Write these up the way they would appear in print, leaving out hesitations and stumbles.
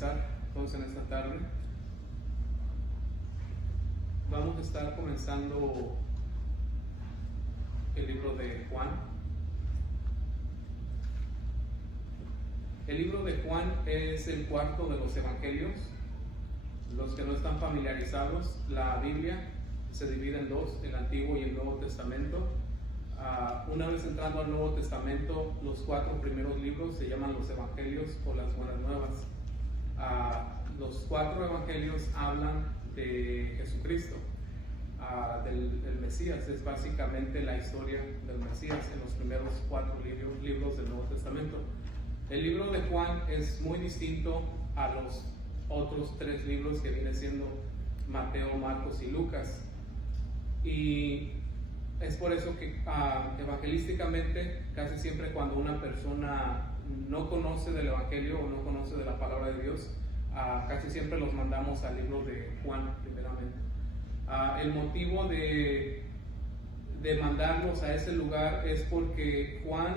comenzar entonces en esta tarde. Vamos a estar comenzando el libro de Juan. El libro de Juan es el cuarto de los evangelios. Los que no están familiarizados, la Biblia se divide en dos, el Antiguo y el Nuevo Testamento. Una vez entrando al Nuevo Testamento, los 4 primeros libros se llaman los Evangelios o las Buenas Nuevas. Los 4 Evangelios hablan de Jesucristo, del Mesías. Es básicamente la historia del Mesías en los primeros 4 libros del Nuevo Testamento. El libro de Juan es muy distinto a los otros 3 libros que viene siendo Mateo, Marcos y Lucas. Y es por eso que evangelísticamente casi siempre cuando una persona no conoce del Evangelio o no conoce de la palabra de Dios, casi siempre los mandamos al libro de Juan primeramente. El motivo de mandarlos a ese lugar es porque Juan,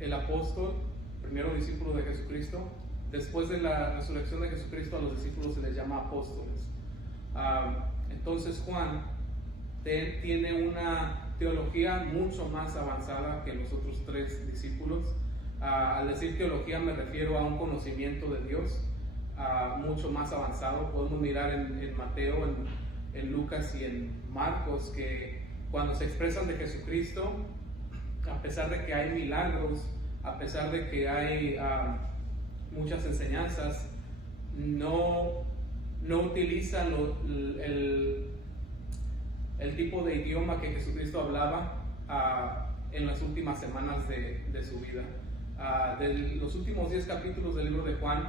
el apóstol, primero discípulo de Jesucristo, después de la resurrección de Jesucristo a los discípulos se les llama apóstoles. Entonces Juan tiene una teología mucho más avanzada que los otros 3 discípulos. Al decir teología me refiero a un conocimiento de Dios mucho más avanzado. Podemos mirar en Mateo, en Lucas y en Marcos que cuando se expresan de Jesucristo, a pesar de que hay milagros, a pesar de que hay muchas enseñanzas, no utilizan el tipo de idioma que Jesucristo hablaba en las últimas semanas de su vida. Los últimos 10 capítulos del libro de Juan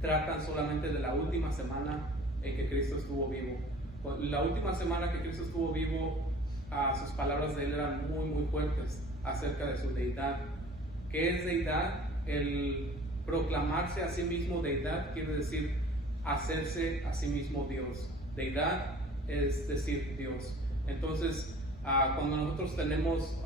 tratan solamente de la última semana en que Cristo estuvo vivo. La última semana que Cristo estuvo vivo, sus palabras de él eran muy muy fuertes acerca de su deidad. ¿Qué es deidad? El proclamarse a sí mismo deidad quiere decir hacerse a sí mismo Dios. Deidad es decir Dios. Entonces, cuando nosotros tenemos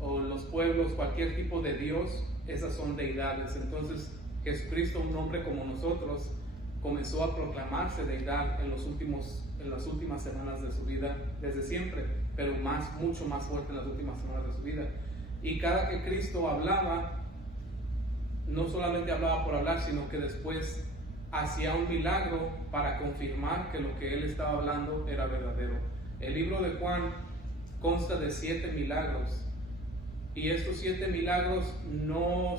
o los pueblos, cualquier tipo de Dios, esas son deidades. Entonces, Jesucristo, un hombre como nosotros, comenzó a proclamarse deidad en las últimas semanas de su vida, desde siempre, pero mucho más fuerte en las últimas semanas de su vida. Y cada que Cristo hablaba, no solamente hablaba por hablar, sino que después hacía un milagro para confirmar que lo que él estaba hablando era verdadero. El libro de Juan consta de 7 milagros, y estos 7 milagros no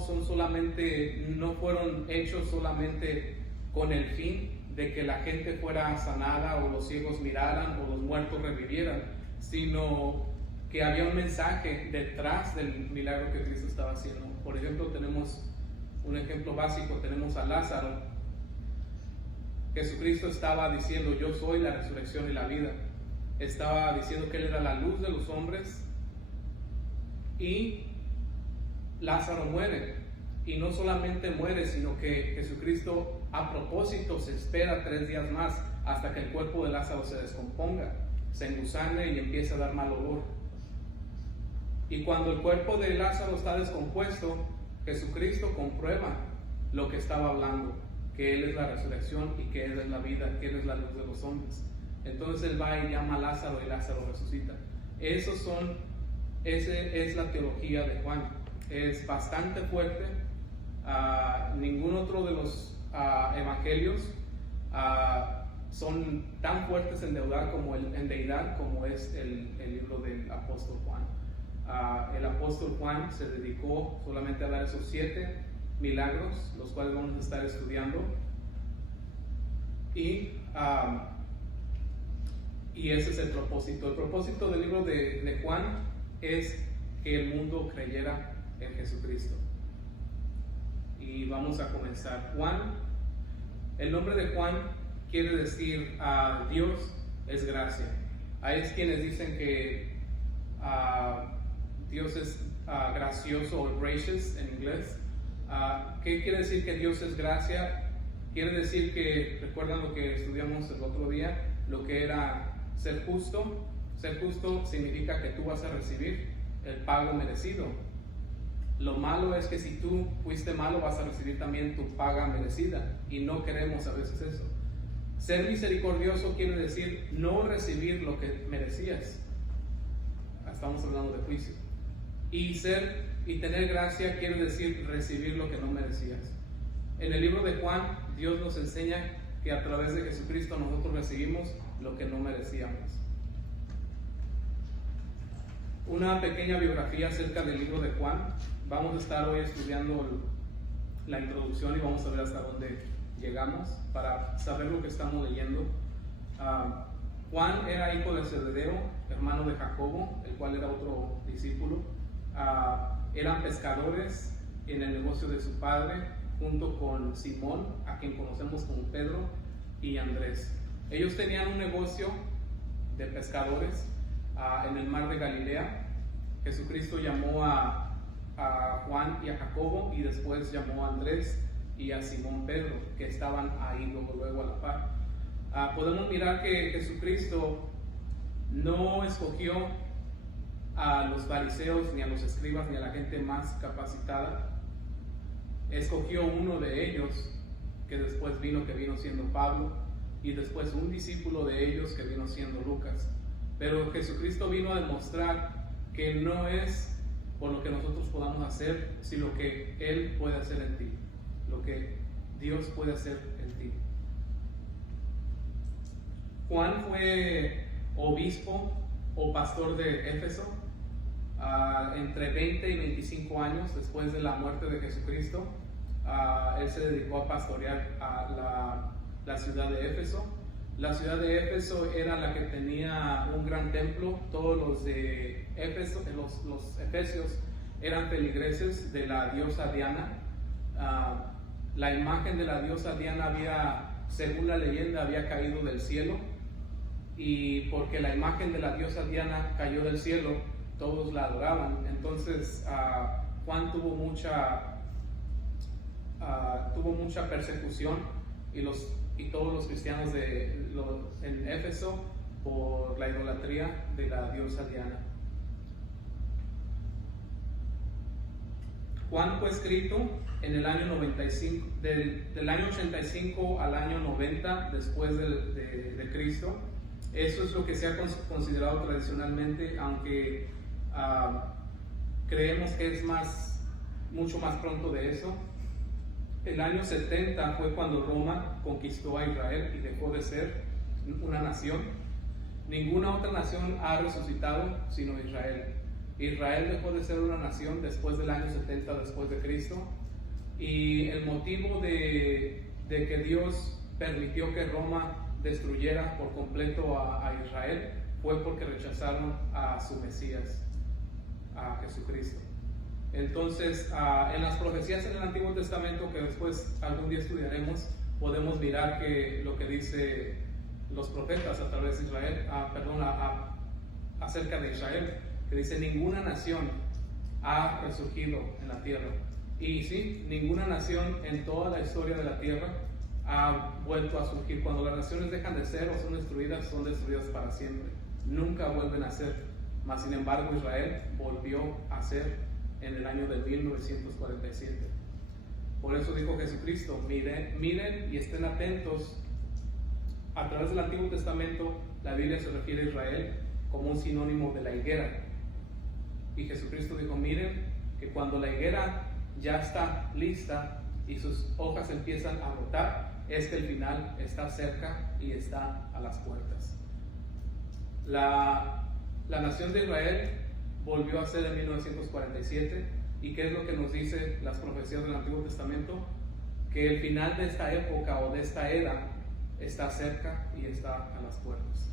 fueron hechos solamente con el fin de que la gente fuera sanada o los ciegos miraran o los muertos revivieran, sino que había un mensaje detrás del milagro que Cristo estaba haciendo. Por ejemplo, tenemos un ejemplo básico, tenemos a Lázaro. Jesucristo estaba diciendo: yo soy la resurrección y la vida. Estaba diciendo que él era la luz de los hombres. Y Lázaro muere. Y no solamente muere, sino que Jesucristo a propósito se espera 3 días más hasta que el cuerpo de Lázaro se descomponga, se engusane y empiece a dar mal olor. Y cuando el cuerpo de Lázaro está descompuesto, Jesucristo comprueba lo que estaba hablando, que Él es la resurrección y que Él es la vida, que Él es la luz de los hombres. Entonces Él va y llama a Lázaro y Lázaro resucita. Esa es la teología de Juan. Es bastante fuerte. Ningún otro de los evangelios son tan fuertes en deidad como es el libro del apóstol Juan. El apóstol Juan se dedicó solamente a dar esos 7 milagros, los cuales vamos a estar estudiando, y ese es el propósito. El propósito del libro de Juan es que el mundo creyera en Jesucristo. Y vamos a comenzar. Juan, el nombre de Juan quiere decir Dios es gracia. Hay quienes dicen que Dios es gracioso o gracious en inglés. ¿Qué quiere decir que Dios es gracia? Quiere decir que, recuerdan lo que estudiamos el otro día, lo que era ser justo. Ser justo significa que tú vas a recibir el pago merecido. Lo malo es que si tú fuiste malo vas a recibir también tu paga merecida, y no queremos a veces eso. Ser misericordioso quiere decir no recibir lo que merecías. Estamos hablando de juicio. Y tener gracia quiere decir recibir lo que no merecías. En el libro de Juan, Dios nos enseña que a través de Jesucristo nosotros recibimos lo que no merecíamos. Una pequeña biografía acerca del libro de Juan. Vamos a estar hoy estudiando la introducción y vamos a ver hasta dónde llegamos para saber lo que estamos leyendo. Juan era hijo de Zebedeo, hermano de Jacobo, el cual era otro discípulo. Eran pescadores en el negocio de su padre, junto con Simón, a quien conocemos como Pedro, y Andrés. Ellos tenían un negocio de pescadores en el mar de Galilea. Jesucristo llamó a Juan y a Jacobo, y después llamó a Andrés y a Simón Pedro, que estaban ahí luego a la par. Podemos mirar que Jesucristo no escogió a los fariseos, ni a los escribas, ni a la gente más capacitada. Escogió uno de ellos, que después vino siendo Pablo, y después un discípulo de ellos, que vino siendo Lucas. Pero Jesucristo vino a demostrar que no es por lo que nosotros podamos hacer, sino lo que Él puede hacer en ti, lo que Dios puede hacer en ti. Juan fue obispo o pastor de Éfeso entre 20 y 25 años después de la muerte de Jesucristo. Él se dedicó a pastorear a la ciudad de Éfeso. La ciudad de Éfeso era la que tenía un gran templo. Todos los de Éfeso, los efesios, eran feligreses de la diosa Diana. La imagen de la diosa Diana según la leyenda, había caído del cielo, y porque la imagen de la diosa Diana cayó del cielo, todos la adoraban. Entonces Juan tuvo mucha persecución, y todos los cristianos en Éfeso, por la idolatría de la diosa Diana. Juan fue escrito en el año 95, del año 85 al año 90 después de Cristo. Eso es lo que se ha considerado tradicionalmente, aunque creemos que es mucho más pronto de eso. El año 70 fue cuando Roma conquistó a Israel y dejó de ser una nación. Ninguna otra nación ha resucitado sino Israel. Israel dejó de ser una nación después del año 70 después de Cristo, y el motivo de que Dios permitió que Roma destruyera por completo a Israel fue porque rechazaron a su Mesías, a Jesucristo. Entonces, en las profecías en el Antiguo Testamento, que después algún día estudiaremos, podemos mirar que lo que dice los profetas a través de Israel, acerca de Israel, que dice: ninguna nación ha resurgido en la tierra. Y sí, ninguna nación en toda la historia de la tierra ha vuelto a surgir. Cuando las naciones dejan de ser o son destruidas para siempre. Nunca vuelven a ser. Mas sin embargo, Israel volvió a ser en el año de 1947. Por eso dijo Jesucristo: miren y estén atentos. A través del Antiguo Testamento, la Biblia se refiere a Israel como un sinónimo de la higuera. Y Jesucristo dijo: miren que cuando la higuera ya está lista y sus hojas empiezan a brotar, es que el final está cerca y está a las puertas. La nación de Israel volvió a ser en 1947. ¿Y qué es lo que nos dice las profecías del Antiguo Testamento? Que el final de esta época o de esta era está cerca y está a las puertas.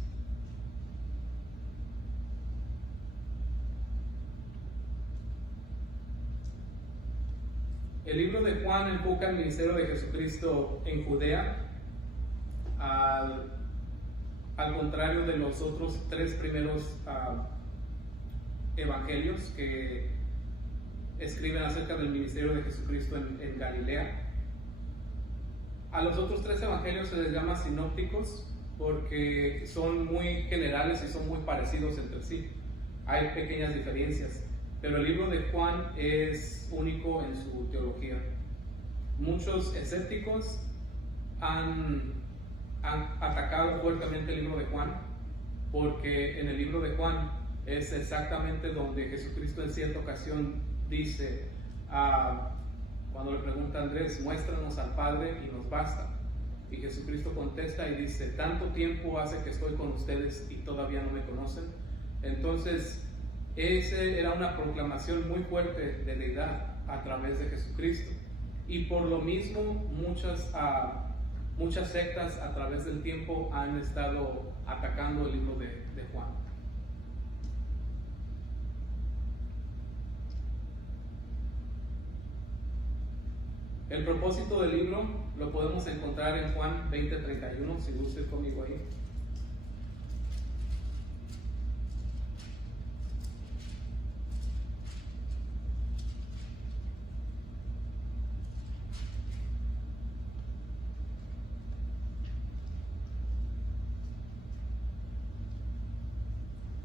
El libro de Juan enfoca el ministerio de Jesucristo en Judea, al contrario de los otros tres primeros evangelios que escriben acerca del ministerio de Jesucristo en Galilea. A los otros tres evangelios se les llama sinópticos porque son muy generales y son muy parecidos entre sí. Hay pequeñas diferencias. pero el libro de Juan es único en su teología. Muchos escépticos han atacado fuertemente el libro de Juan, porque en el libro de Juan es exactamente donde Jesucristo en cierta ocasión dice, cuando le pregunta a Andrés, muéstranos al Padre y nos basta. Y Jesucristo contesta y dice, tanto tiempo hace que estoy con ustedes y todavía no me conocen. Entonces, esa era una proclamación muy fuerte de deidad a través de Jesucristo. Y por lo mismo, muchas sectas a través del tiempo han estado atacando el libro de Juan. El propósito del libro lo podemos encontrar en Juan 20:31, si gusta ir conmigo ahí.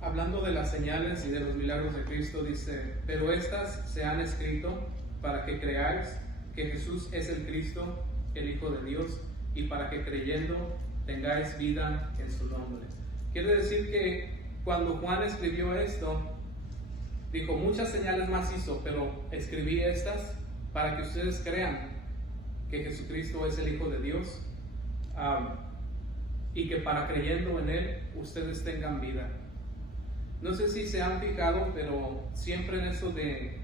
Hablando de las señales y de los milagros de Cristo, dice, pero estas se han escrito para que creáis que Jesús es el Cristo, el Hijo de Dios, y para que creyendo tengáis vida en su nombre. Quiere decir que cuando Juan escribió esto, dijo, muchas señales más hizo, pero escribí estas para que ustedes crean que Jesucristo es el Hijo de Dios, y que para creyendo en Él, ustedes tengan vida. No sé si se han fijado, pero siempre en eso de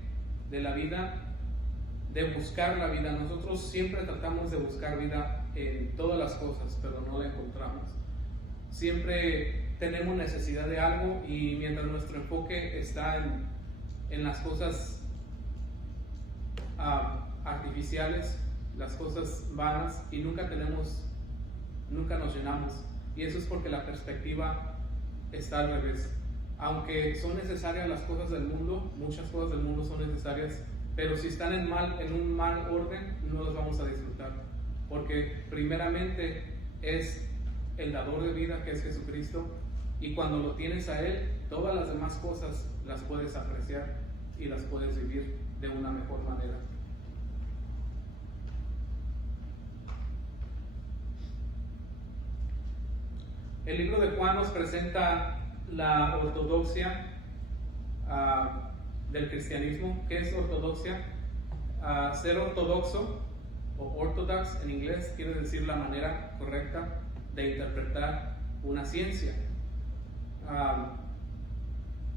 la vida, de buscar la vida, nosotros siempre tratamos de buscar vida en todas las cosas, pero no la encontramos. Siempre tenemos necesidad de algo y mientras nuestro enfoque está en las cosas artificiales, las cosas vanas, y nunca nos llenamos. Y eso es porque la perspectiva está al revés. Aunque son necesarias las cosas del mundo, muchas cosas del mundo son necesarias, pero si están en un mal orden, no las vamos a disfrutar. Porque primeramente es el dador de vida, que es Jesucristo, y cuando lo tienes a Él, todas las demás cosas las puedes apreciar y las puedes vivir de una mejor manera. El libro de Juan nos presenta la ortodoxia del cristianismo. ¿Qué es ortodoxia? Ser ortodoxo o orthodox en inglés quiere decir la manera correcta de interpretar una ciencia.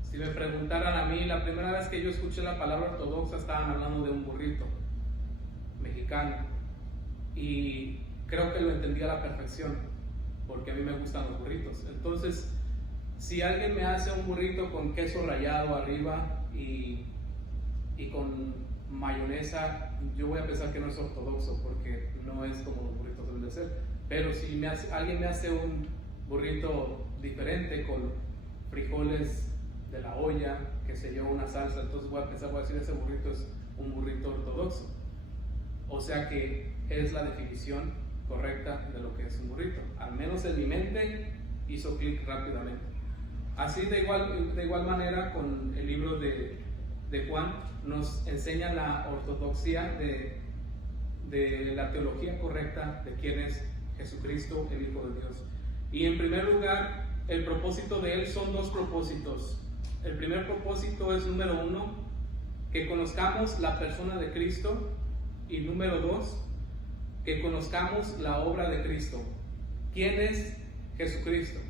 Si me preguntaran a mí, la primera vez que yo escuché la palabra ortodoxa estaban hablando de un burrito mexicano, y creo que lo entendí a la perfección porque a mí me gustan los burritos. Entonces, si alguien me hace un burrito con queso rallado arriba y con mayonesa, yo voy a pensar que no es ortodoxo porque no es como los burritos deben de ser. Pero si alguien me hace un burrito diferente con frijoles de la olla, que se lleva una salsa, entonces voy a decir, ese burrito es un burrito ortodoxo. O sea que es la definición correcta de lo que es un burrito. Al menos en mi mente hizo clic rápidamente. Así de igual manera, con el libro de Juan nos enseña la ortodoxia de la teología correcta de quién es Jesucristo, el Hijo de Dios. Y en primer lugar, el propósito de Él son dos propósitos. El primer propósito es, número 1, que conozcamos la persona de Cristo, y número 2, que conozcamos la obra de Cristo. ¿Quién es Jesucristo?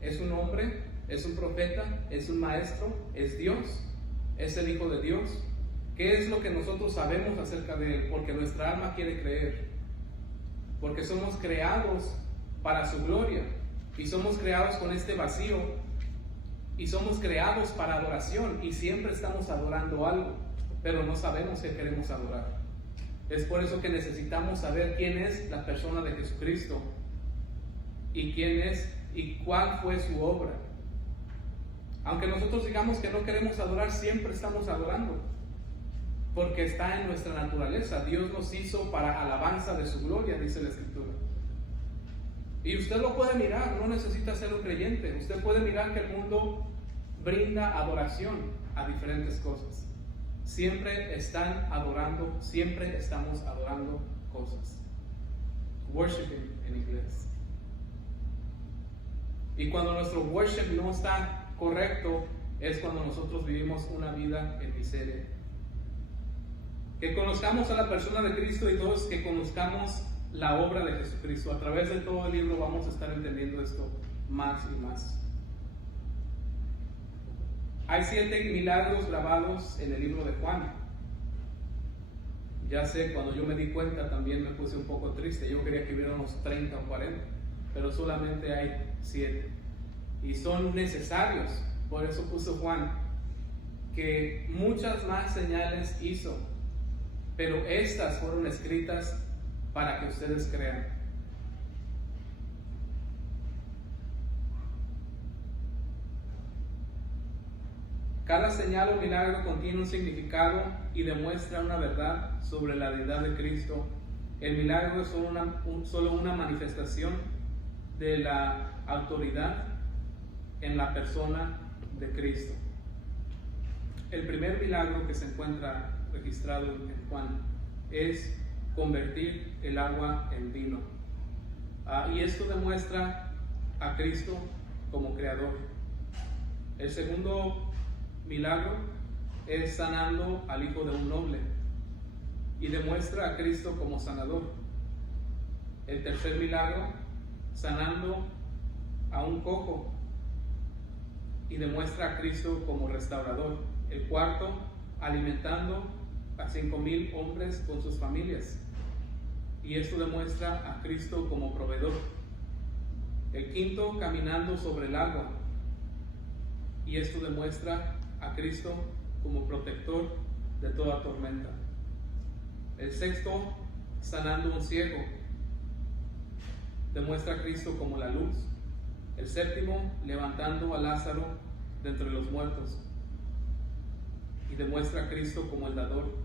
¿Es un hombre? ¿Es un profeta? ¿Es un maestro? ¿Es Dios? ¿Es el Hijo de Dios? ¿Qué es lo que nosotros sabemos acerca de Él? Porque nuestra alma quiere creer. Porque somos creados para su gloria. Y somos creados con este vacío. Y somos creados para adoración. Y siempre estamos adorando algo, pero no sabemos qué queremos adorar. Es por eso que necesitamos saber quién es la persona de Jesucristo. Y quién es y cuál fue su obra. Aunque nosotros digamos que no queremos adorar, siempre estamos adorando, porque está en nuestra naturaleza. Dios nos hizo para alabanza de su gloria, dice la Escritura. Y usted lo puede mirar, no necesita ser un creyente. Usted puede mirar que el mundo brinda adoración a diferentes cosas. siempre están adorando, siempre estamos adorando cosas. Worshiping en inglés. Y cuando nuestro worship no está correcto, es cuando nosotros vivimos una vida en miseria. Que conozcamos a la persona de Cristo y dos, que conozcamos la obra de Jesucristo. A través de todo el libro vamos a estar entendiendo esto más y más. Hay 7 milagros grabados en el libro de Juan. Ya sé, cuando yo me di cuenta también me puse un poco triste. Yo quería que hubiera unos 30 o 40, pero solamente hay 7. Y son necesarios. Por eso puso Juan que muchas más señales hizo, pero estas fueron escritas para que ustedes crean. Cada señal o milagro contiene un significado y demuestra una verdad sobre la deidad de Cristo. El milagro es solo una manifestación de la autoridad en la persona de Cristo. El primer milagro que se encuentra registrado en Juan es convertir el agua en vino. Y esto demuestra a Cristo como creador. El segundo milagro es sanando al hijo de un noble y demuestra a Cristo como sanador. El tercer milagro, sanando a un cojo y demuestra a Cristo como restaurador. El cuarto, alimentando a 5,000 hombres con sus familias, y esto demuestra a Cristo como proveedor. El quinto, caminando sobre el agua, y esto demuestra a Cristo como protector de toda tormenta. El sexto, sanando un ciego, demuestra a Cristo como la luz. El séptimo, levantando a Lázaro de entre los muertos, y demuestra a Cristo como el dador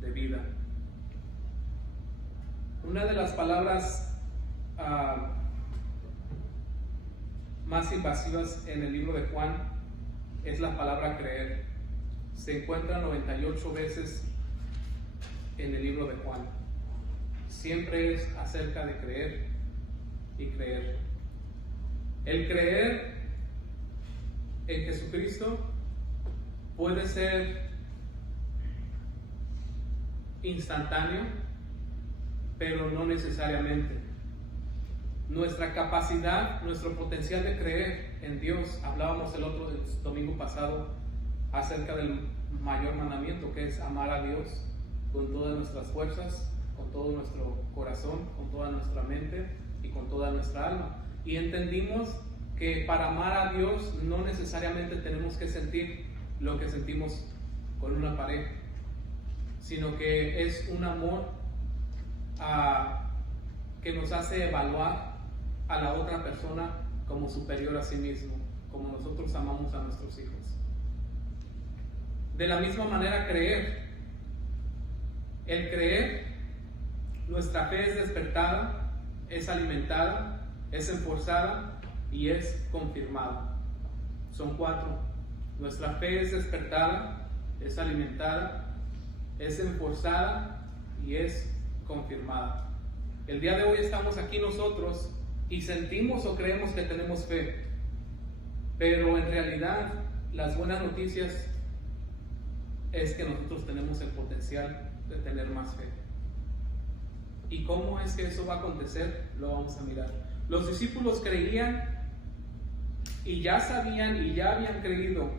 de vida. Una de las palabras más invasivas en el libro de Juan es la palabra creer. Se encuentra 98 veces en el libro de Juan. Siempre es acerca de creer y creer. El creer en Jesucristo puede ser instantáneo, pero no necesariamente. Nuestra capacidad, nuestro potencial de creer en Dios, hablábamos el domingo pasado acerca del mayor mandamiento, que es amar a Dios con todas nuestras fuerzas, con todo nuestro corazón, con toda nuestra mente y con toda nuestra alma. Y entendimos que para amar a Dios no necesariamente tenemos que sentir lo que sentimos con una pareja, sino que es un amor que nos hace evaluar a la otra persona como superior a sí mismo, como nosotros amamos a nuestros hijos. De la misma manera, creer. El creer, nuestra fe es despertada, es alimentada, es enforzada y es confirmada. Son 4. Nuestra fe es despertada, es alimentada, es enforzada y es confirmada. El día de hoy estamos aquí nosotros y sentimos o creemos que tenemos fe, pero en realidad las buenas noticias es que nosotros tenemos el potencial de tener más fe. ¿Y cómo es que eso va a acontecer? Lo vamos a mirar. Los discípulos creían y ya sabían y ya habían creído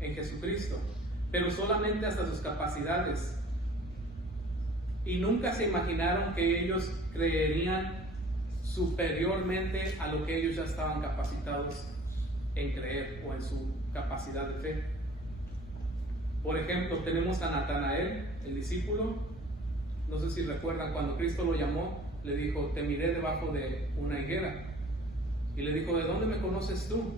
en Jesucristo, pero solamente hasta sus capacidades. Y nunca se imaginaron que ellos creerían superiormente a lo que ellos ya estaban capacitados en creer o en su capacidad de fe. Por ejemplo, tenemos a Natanael, el discípulo. No sé si recuerdan, cuando Cristo lo llamó, le dijo: te miré debajo de una higuera. Y le dijo: ¿de dónde me conoces tú?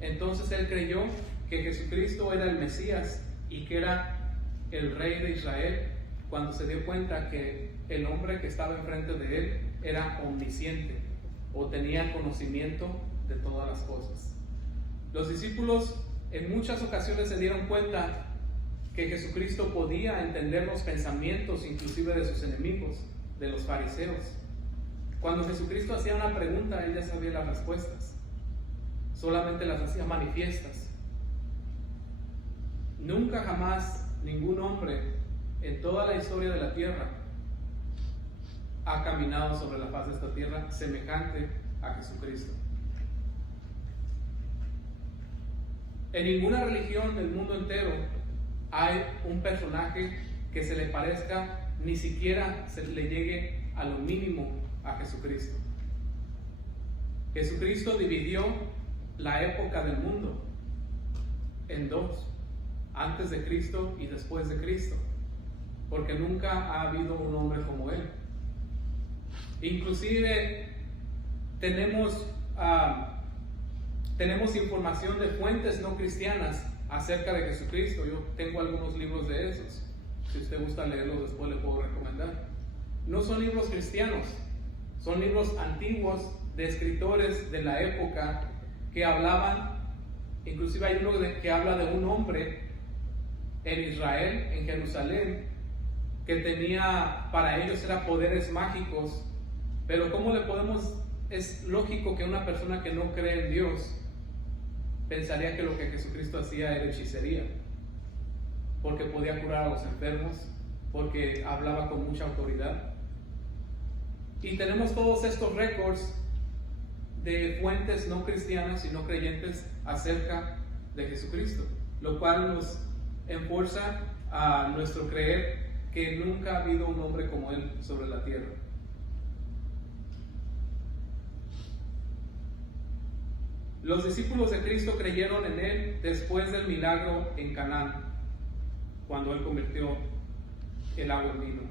Entonces él creyó que Jesucristo era el Mesías y que era el Rey de Israel, cuando se dio cuenta que el hombre que estaba enfrente de él era omnisciente o tenía conocimiento de todas las cosas. Los discípulos en muchas ocasiones se dieron cuenta que Jesucristo podía entender los pensamientos inclusive de sus enemigos, de los fariseos. Cuando Jesucristo hacía una pregunta, Él ya sabía las respuestas, solamente las hacía manifiestas. Nunca jamás ningún hombre en toda la historia de la tierra ha caminado sobre la faz de esta tierra semejante a Jesucristo. En ninguna religión del mundo entero hay un personaje que se le parezca, ni siquiera se le llegue a lo mínimo a Jesucristo. Jesucristo dividió la época del mundo en dos, antes de Cristo y después de Cristo, porque nunca ha habido un hombre como Él. Inclusive tenemos información de fuentes no cristianas acerca de Jesucristo. Yo tengo algunos libros de esos. Si usted gusta leerlos, después le puedo recomendar. No son libros cristianos, son libros antiguos de escritores de la época que hablaban. Inclusive hay uno que habla de un hombre en Israel, en Jerusalén, que tenía, para ellos era poderes mágicos. Pero ¿cómo le podemos? Es lógico que una persona que no cree en Dios pensaría que lo que Jesucristo hacía era hechicería, porque podía curar a los enfermos, porque hablaba con mucha autoridad. Y tenemos todos estos récords de fuentes no cristianas y no creyentes acerca de Jesucristo, lo cual nos enfuerza a nuestro creer que nunca ha habido un hombre como Él sobre la tierra. Los discípulos de Cristo creyeron en Él después del milagro en Canaán, cuando Él convirtió el agua en vino.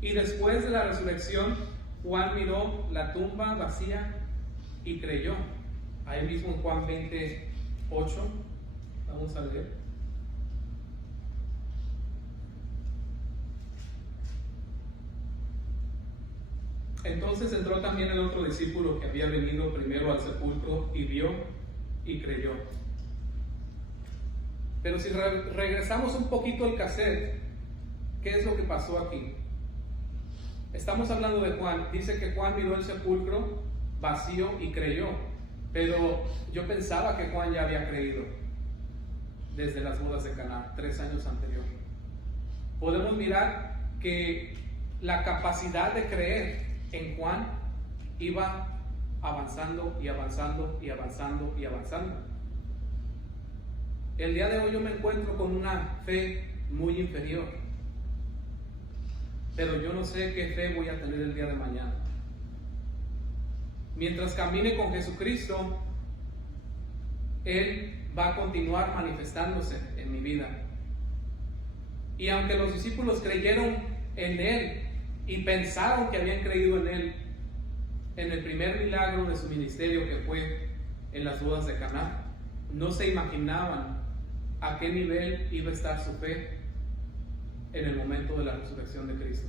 Y después de la resurrección, Juan miró la tumba vacía y creyó. Ahí mismo en Juan 28, vamos a leer. Entonces entró también el otro discípulo que había venido primero al sepulcro y vio y creyó. Pero si regresamos un poquito al cassette, ¿qué es lo que pasó aquí? Estamos hablando de Juan. Dice que Juan miró el sepulcro vacío y creyó. Pero yo pensaba que Juan ya había creído desde las bodas de Caná, 3 años anterior. Podemos mirar que la capacidad de creer en Juan iba avanzando y avanzando y avanzando y avanzando. El día de hoy yo me encuentro con una fe muy inferior, pero yo no sé qué fe voy a tener el día de mañana. Mientras camine con Jesucristo, Él va a continuar manifestándose en mi vida. Y aunque los discípulos creyeron en Él y pensaron que habían creído en Él en el primer milagro de su ministerio, que fue en las bodas de Caná, no se imaginaban a qué nivel iba a estar su fe en el momento de la resurrección de Cristo.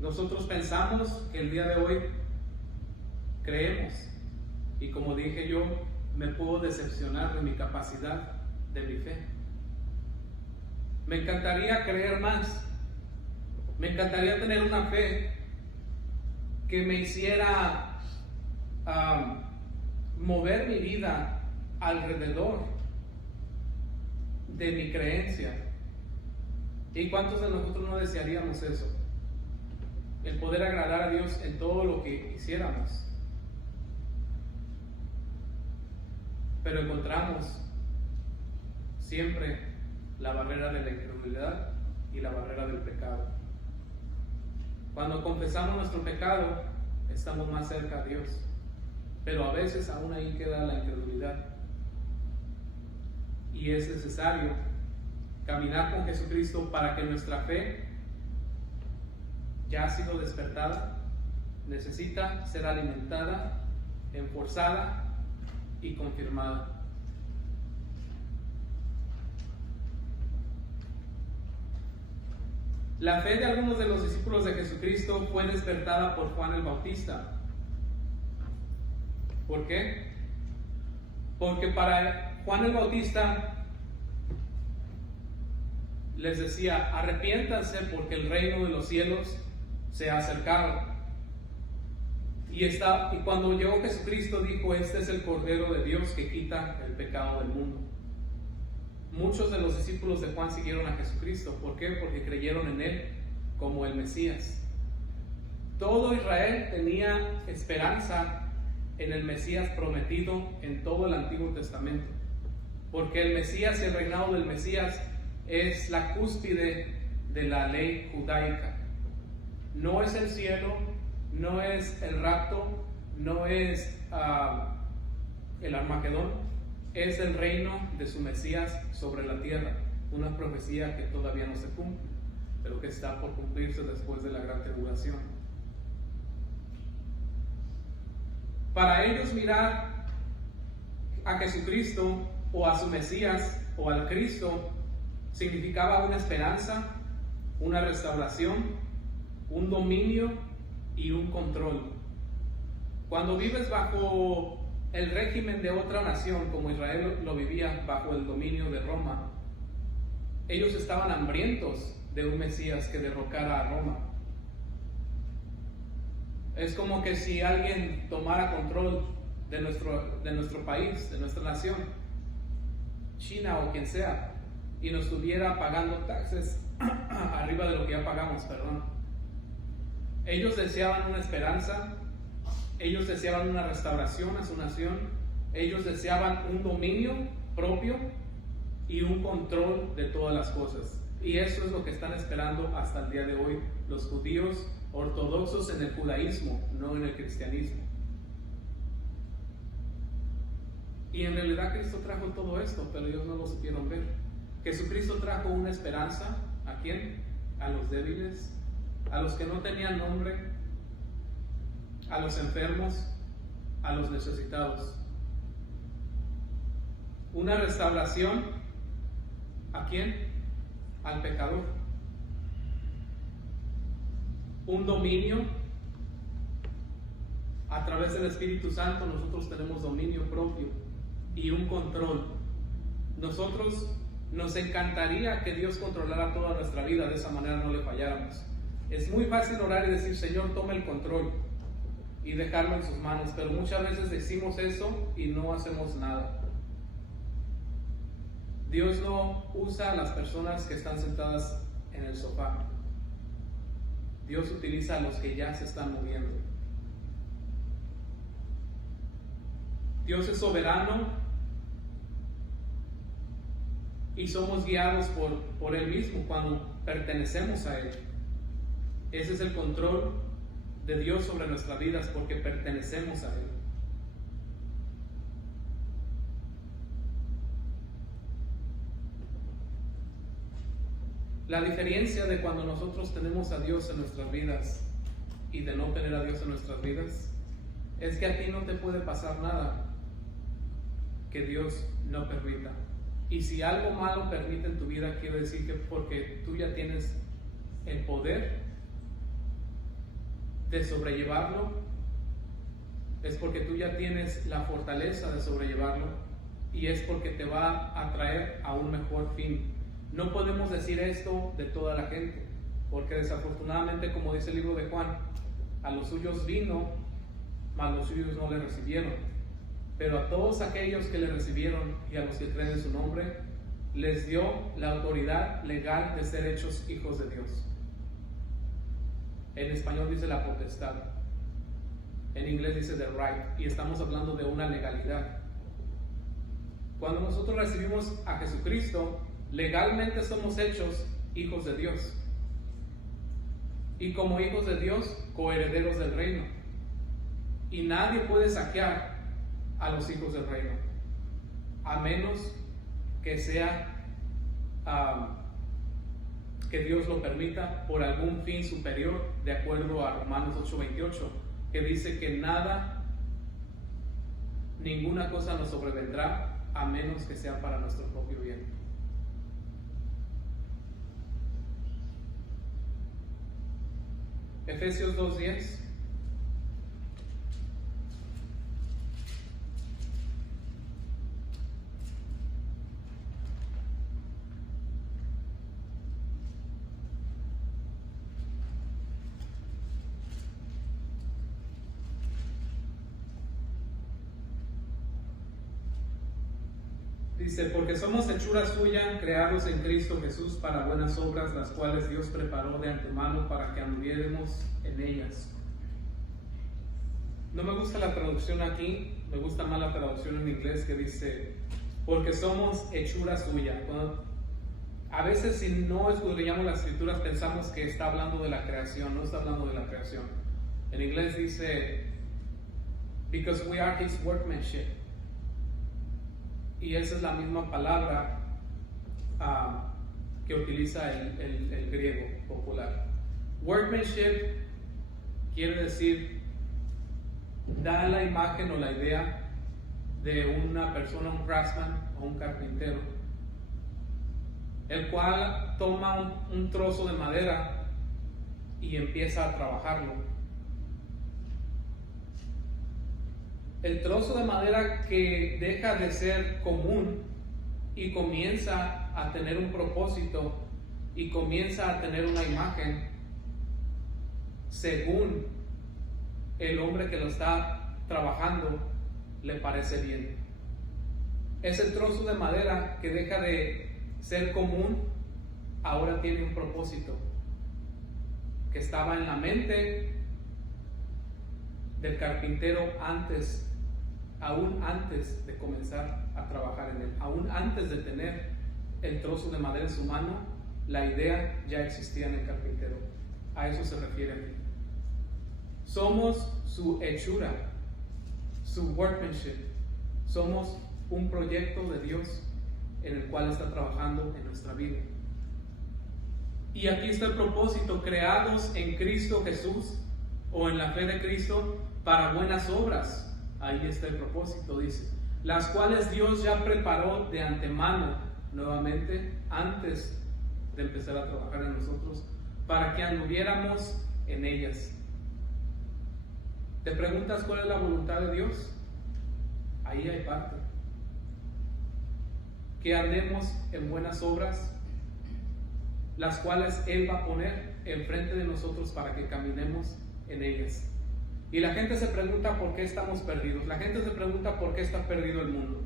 Nosotros pensamos que el día de hoy creemos, y como dije yo, me puedo decepcionar de mi capacidad, de mi fe. Me encantaría creer más, me encantaría tener una fe que me hiciera mover mi vida alrededor de mi creencia. ¿Y cuántos de nosotros no desearíamos eso? El poder agradar a Dios en todo lo que hiciéramos. Pero encontramos siempre la barrera de la incredulidad y la barrera del pecado. Cuando confesamos nuestro pecado, estamos más cerca a Dios, pero a veces aún ahí queda la incredulidad. Y es necesario caminar con Jesucristo para que nuestra fe, ya ha sido despertada, necesita ser alimentada, enforzada y confirmada. La fe de algunos de los discípulos de Jesucristo fue despertada por Juan el Bautista. ¿Por qué? Porque para Juan el Bautista les decía: arrepiéntanse porque el reino de los cielos se ha acercado. Y cuando llegó Jesucristo dijo: este es el Cordero de Dios que quita el pecado del mundo. Muchos de los discípulos de Juan siguieron a Jesucristo. ¿Por qué? Porque creyeron en Él como el Mesías. Todo Israel tenía esperanza en el Mesías prometido en todo el Antiguo Testamento, porque el Mesías y el reinado del Mesías es la cúspide de la ley judaica. No es el cielo, no es el rapto, no es el Armagedón, es el reino de su Mesías sobre la tierra, una profecía que todavía no se cumple, pero que está por cumplirse después de la gran tribulación. Para ellos, mirar a Jesucristo o a su Mesías o al Cristo significaba una esperanza, una restauración, un dominio y un control. Cuando vives bajo el régimen de otra nación, como Israel lo vivía bajo el dominio de Roma, ellos estaban hambrientos de un Mesías que derrocara a Roma. Es como que si alguien tomara control de nuestro país, de nuestra nación, China o quien sea, y nos estuviera pagando taxes arriba de lo que ya pagamos, perdón. Ellos deseaban una esperanza, ellos deseaban una restauración a su nación, ellos deseaban un dominio propio y un control de todas las cosas. Y eso es lo que están esperando hasta el día de hoy los judíos ortodoxos en el judaísmo, no en el cristianismo. Y en realidad Cristo trajo todo esto, pero ellos no lo supieron ver. Jesucristo trajo una esperanza. ¿A quién? A los débiles, a los que no tenían nombre, a los enfermos, a los necesitados. Una restauración. ¿A quién? Al pecador. Un dominio. A través del Espíritu Santo nosotros tenemos dominio propio y un control. Nosotros nos encantaría que Dios controlara toda nuestra vida, de esa manera no le falláramos. Es muy fácil orar y decir: Señor, toma el control, y dejarlo en sus manos, pero muchas veces decimos eso y no hacemos nada. Dios no usa a las personas que están sentadas en el sofá. Dios utiliza a los que ya se están moviendo. Dios es soberano y somos guiados por Él mismo cuando pertenecemos a Él. Ese es el control de Dios sobre nuestras vidas, porque pertenecemos a Él. La diferencia de cuando nosotros tenemos a Dios en nuestras vidas y de no tener a Dios en nuestras vidas es que a ti no te puede pasar nada que Dios no permita. Y si algo malo permite en tu vida, quiero decir que porque tú ya tienes el poder de sobrellevarlo, es porque tú ya tienes la fortaleza de sobrellevarlo, y es porque te va a traer a un mejor fin. No podemos decir esto de toda la gente, porque desafortunadamente, como dice el libro de Juan, a los suyos vino, mas los suyos no le recibieron. Pero a todos aquellos que le recibieron y a los que creen en su nombre, les dio la autoridad legal de ser hechos hijos de Dios. En español dice la potestad, en inglés dice the right, y estamos hablando de una legalidad. Cuando nosotros recibimos a Jesucristo, legalmente somos hechos hijos de Dios, y como hijos de Dios, coherederos del reino, y nadie puede saquear a los hijos del reino, a menos que sea que Dios lo permita por algún fin superior, de acuerdo a Romanos 8:28, que dice que ninguna cosa nos sobrevendrá a menos que sea para nuestro propio bien. Efesios 2:10. Dice, porque somos hechura suya, creados en Cristo Jesús para buenas obras, las cuales Dios preparó de antemano para que anduviéramos en ellas. No me gusta la traducción aquí, me gusta más la traducción en inglés que dice, porque somos hechura suya. A veces si no escudriñamos las escrituras pensamos que está hablando de la creación, no está hablando de la creación. En inglés dice, because we are his workmanship. Y esa es la misma palabra que utiliza el griego popular. Workmanship quiere decir, da la imagen o la idea de una persona, un craftsman o un carpintero, el cual toma un trozo de madera y empieza a trabajarlo. El trozo de madera que deja de ser común y comienza a tener un propósito y comienza a tener una imagen según el hombre que lo está trabajando le parece bien. Es el trozo de madera que deja de ser común, ahora tiene un propósito que estaba en la mente del carpintero aún antes de comenzar a trabajar en él, aún antes de tener el trozo de madera en su mano, la idea ya existía en el carpintero. A eso se refiere. Somos su hechura, su workmanship. Somos un proyecto de Dios en el cual está trabajando en nuestra vida. Y aquí está el propósito, creados en Cristo Jesús o en la fe de Cristo para buenas obras. Ahí está el propósito, dice, las cuales Dios ya preparó de antemano, nuevamente, antes de empezar a trabajar en nosotros, para que anduviéramos en ellas. ¿Te preguntas cuál es la voluntad de Dios? Ahí hay parte. Que andemos en buenas obras, las cuales Él va a poner enfrente de nosotros para que caminemos en ellas. Y la gente se pregunta por qué estamos perdidos. La gente se pregunta por qué está perdido el mundo.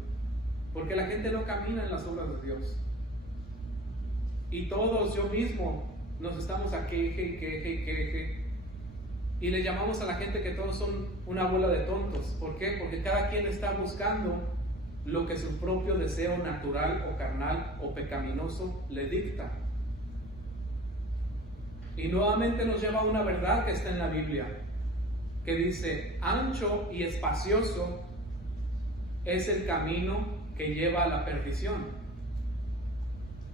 Porque la gente no camina en las obras de Dios. Y todos, yo mismo, nos estamos a queje. Y le llamamos a la gente que todos son una bola de tontos. ¿Por qué? Porque cada quien está buscando lo que su propio deseo natural o carnal o pecaminoso le dicta. Y nuevamente nos lleva a una verdad que está en la Biblia, que dice, ancho y espacioso es el camino que lleva a la perdición.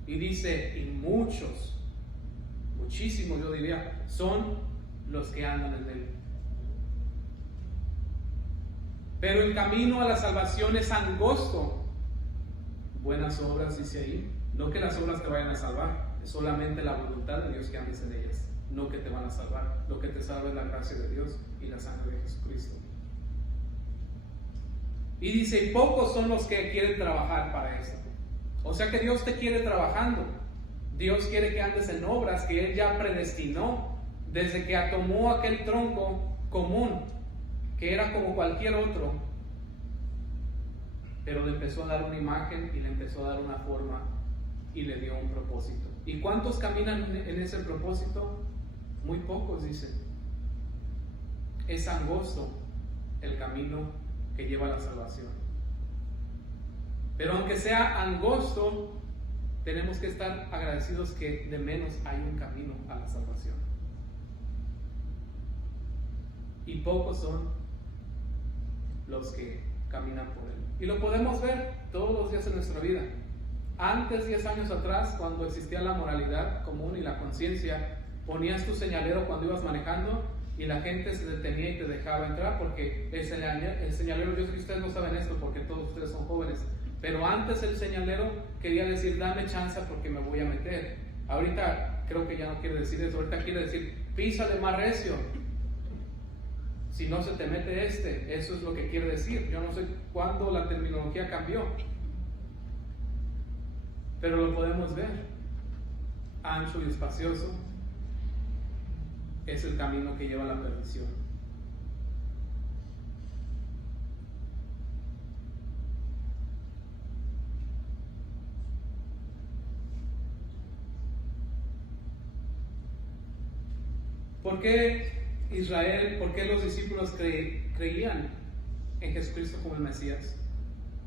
Y dice, y muchísimos yo diría, son los que andan en él. Pero el camino a la salvación es angosto. Buenas obras, dice ahí. No que las obras te vayan a salvar, es solamente la voluntad de Dios que andes en ellas. No que te van a salvar. Lo que te salva es la gracia de Dios y la sangre de Jesucristo. Y dice, y pocos son los que quieren trabajar para eso. O sea que Dios te quiere trabajando. Dios quiere que andes en obras que Él ya predestinó desde que tomó aquel tronco común, que era como cualquier otro, pero le empezó a dar una imagen y le empezó a dar una forma y le dio un propósito. ¿Y cuántos caminan en ese propósito? Muy pocos, dicen. Es angosto el camino que lleva a la salvación. Pero aunque sea angosto, tenemos que estar agradecidos que de menos hay un camino a la salvación. Y pocos son los que caminan por él. Y lo podemos ver todos los días en nuestra vida. Antes, 10 años atrás, cuando existía la moralidad común y la conciencia, ponías tu señalero cuando ibas manejando y la gente se detenía y te dejaba entrar porque el señalero, yo sé que ustedes no saben esto porque todos ustedes son jóvenes, pero antes el señalero quería decir, dame chance porque me voy a meter. Ahorita creo que ya no quiere decir eso, ahorita quiere decir, písale más recio. Si no se te mete eso es lo que quiere decir. Yo no sé cuándo la terminología cambió, pero lo podemos ver. Ancho y espacioso es el camino que lleva a la perdición. ¿Por qué Israel, por qué los discípulos creían en Jesucristo como el Mesías?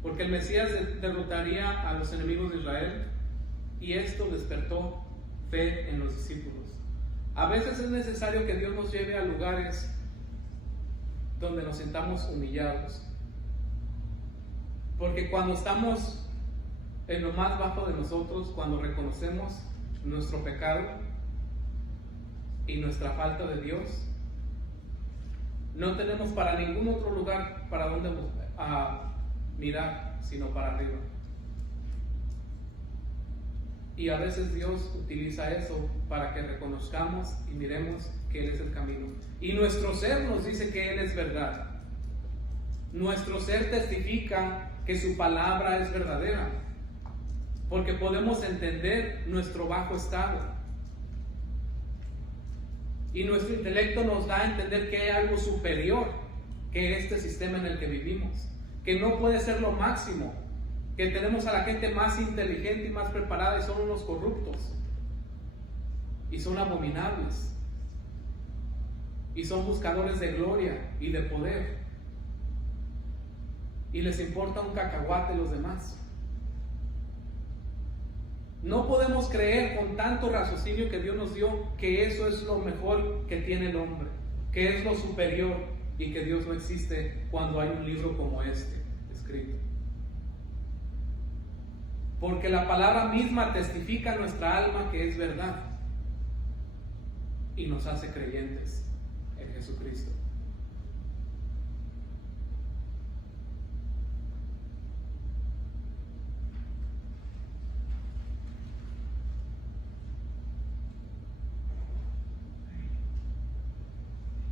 Porque el Mesías derrotaría a los enemigos de Israel, y esto despertó fe en los discípulos. A veces es necesario que Dios nos lleve a lugares donde nos sintamos humillados, porque cuando estamos en lo más bajo de nosotros, cuando reconocemos nuestro pecado y nuestra falta de Dios, no tenemos para ningún otro lugar para donde mirar, sino para arriba. Y a veces Dios utiliza eso para que reconozcamos y miremos que Él es el camino. Y nuestro ser nos dice que Él es verdad. Nuestro ser testifica que su palabra es verdadera, porque podemos entender nuestro bajo estado. Y nuestro intelecto nos da a entender que hay algo superior que este sistema en el que vivimos, que no puede ser lo máximo, que tenemos a la gente más inteligente y más preparada y son unos corruptos, y son abominables, y son buscadores de gloria y de poder, y les importa un cacahuate los demás. No podemos creer con tanto raciocinio que Dios nos dio que eso es lo mejor que tiene el hombre, que es lo superior, y que Dios no existe cuando hay un libro como este escrito. Porque la palabra misma testifica a nuestra alma que es verdad y nos hace creyentes en Jesucristo.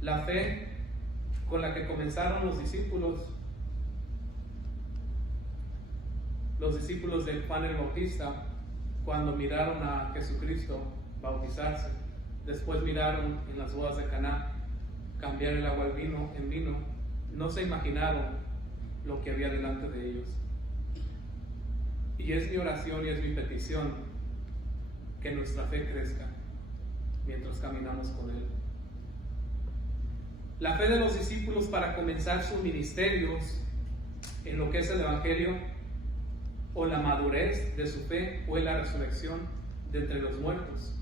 La fe con la que comenzaron los discípulos de Juan el Bautista, cuando miraron a Jesucristo bautizarse, después miraron en las bodas de Caná cambiar el agua en vino, no se imaginaron lo que había delante de ellos. Y es mi oración y es mi petición que nuestra fe crezca mientras caminamos con Él. La fe de los discípulos para comenzar sus ministerios en lo que es el Evangelio, o la madurez de su fe, fue la resurrección de entre los muertos.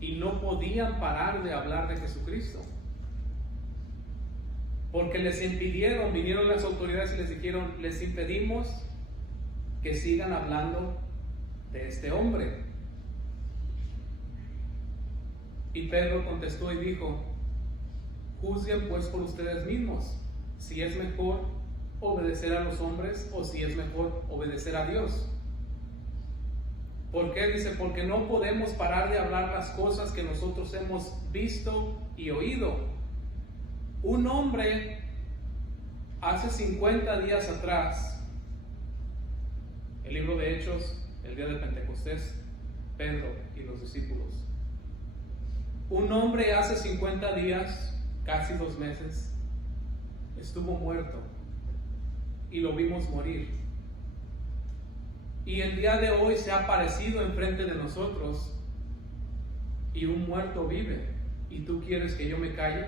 Y no podían parar de hablar de Jesucristo, porque les impidieron, vinieron las autoridades y les dijeron: les impedimos que sigan hablando de este hombre. Y Pedro contestó y dijo: juzguen pues por ustedes mismos, si es mejor obedecer a los hombres o si es mejor obedecer a Dios. ¿Por qué? Dice: porque no podemos parar de hablar las cosas que nosotros hemos visto y oído. Un hombre hace 50 días atrás, el libro de Hechos, el día de Pentecostés, Pedro y los discípulos. Un hombre hace 50 días, casi 2 meses, estuvo muerto y lo vimos morir. Y el día de hoy se ha aparecido enfrente de nosotros, y un muerto vive. ¿Y tú quieres que yo me calle?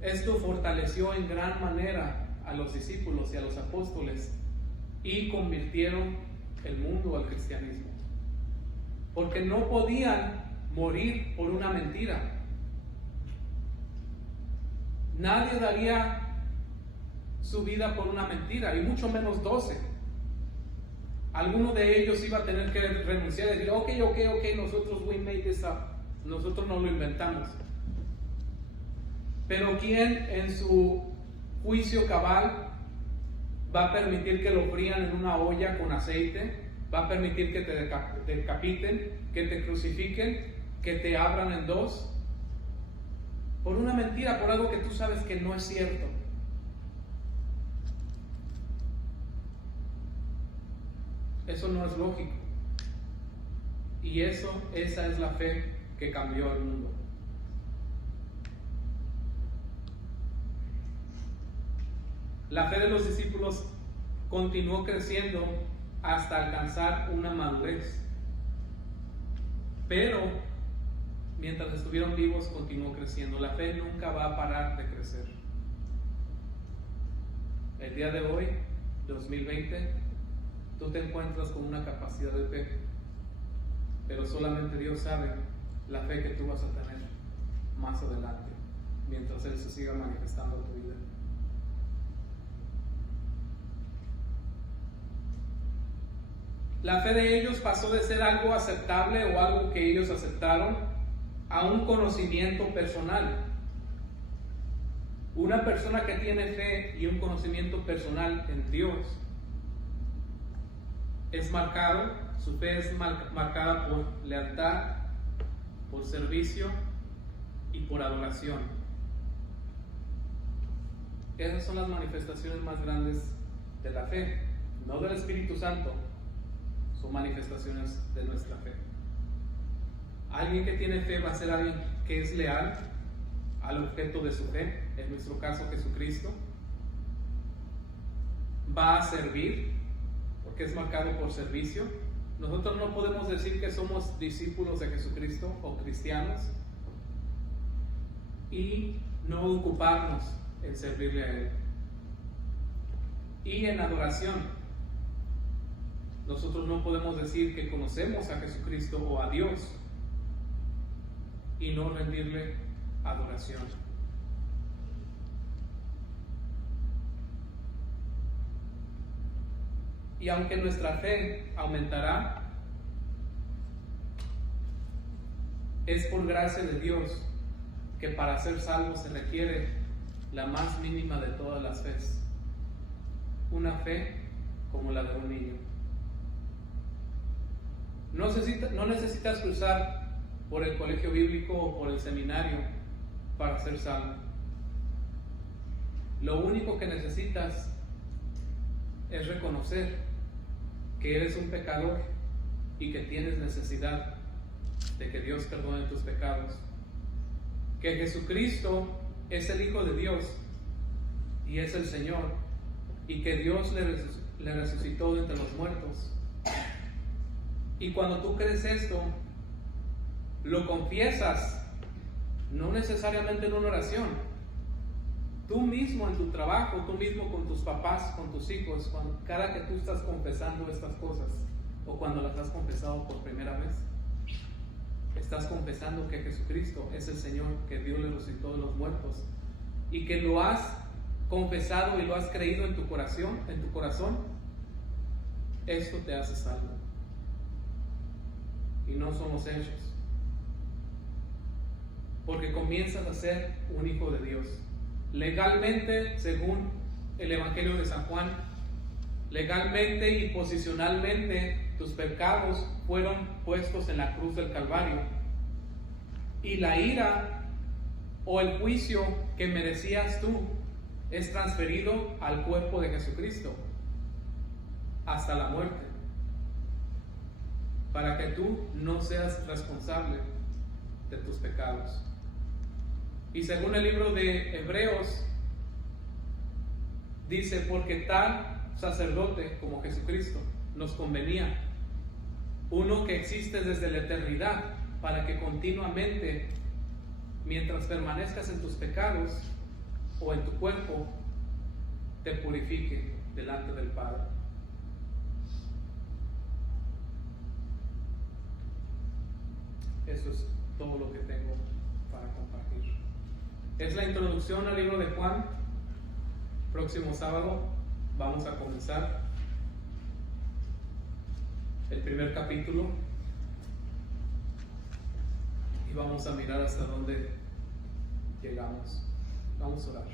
Esto fortaleció en gran manera a los discípulos y a los apóstoles, y convirtieron el mundo al cristianismo, porque no podían morir por una mentira. Nadie daría su vida por una mentira, y mucho menos 12. Alguno de ellos iba a tener que renunciar y decir: ok, nosotros we made this up, nosotros no lo inventamos. Pero ¿quién en su juicio cabal va a permitir que lo frían en una olla con aceite? ¿Va a permitir que te decapiten, que te crucifiquen, que te abran en dos? Por una mentira, por algo que tú sabes que no es cierto. Eso no es lógico. Y esa es la fe que cambió el mundo. La fe de los discípulos continuó creciendo hasta alcanzar una madurez. Pero mientras estuvieron vivos, continuó creciendo. La fe nunca va a parar de crecer. El día de hoy, 2020, tú te encuentras con una capacidad de fe, pero solamente Dios sabe la fe que tú vas a tener más adelante, mientras Él se siga manifestando en tu vida. La fe de ellos pasó de ser algo aceptable o algo que ellos aceptaron a un conocimiento personal. Una persona que tiene fe y un conocimiento personal en Dios es marcado, su fe es marcada por lealtad, por servicio y por adoración. Esas son las manifestaciones más grandes de la fe, no del Espíritu Santo, son manifestaciones de nuestra fe. Alguien que tiene fe va a ser alguien que es leal al objeto de su fe, en nuestro caso Jesucristo. Va a servir, porque es marcado por servicio. Nosotros no podemos decir que somos discípulos de Jesucristo o cristianos y no ocuparnos en servirle a Él. Y en adoración, nosotros no podemos decir que conocemos a Jesucristo o a Dios y no rendirle adoración. Y aunque nuestra fe aumentará, es por gracia de Dios que para ser salvo se requiere la más mínima de todas las fes, una fe como la de un niño. No necesitas cruzar por el colegio bíblico o por el seminario para ser salvo. Lo único que necesitas es reconocer que eres un pecador y que tienes necesidad de que Dios perdone tus pecados, que Jesucristo es el Hijo de Dios y es el Señor, y que Dios le resucitó de entre los muertos. Y cuando tú crees esto, lo confiesas, no necesariamente en una oración, tú mismo en tu trabajo, tú mismo con tus papás, con tus hijos, cada que tú estás confesando estas cosas, o cuando las has confesado por primera vez, estás confesando que Jesucristo es el Señor, que Dios le resucitó de los muertos, y que lo has confesado y lo has creído en tu corazón, esto te hace salvo. Y no son los hechos, porque comienzas a ser un hijo de Dios. Legalmente, según el Evangelio de San Juan, legalmente y posicionalmente tus pecados fueron puestos en la cruz del Calvario, y la ira o el juicio que merecías tú es transferido al cuerpo de Jesucristo hasta la muerte, para que tú no seas responsable de tus pecados. Y según el libro de Hebreos, dice: porque tal sacerdote como Jesucristo nos convenía, uno que existe desde la eternidad, para que continuamente, mientras permanezcas en tus pecados o en tu cuerpo, te purifique delante del Padre. Eso es todo lo que tengo para compartir. Es la introducción al libro de Juan. Próximo sábado vamos a comenzar el primer capítulo y vamos a mirar hasta dónde llegamos. Vamos a orar.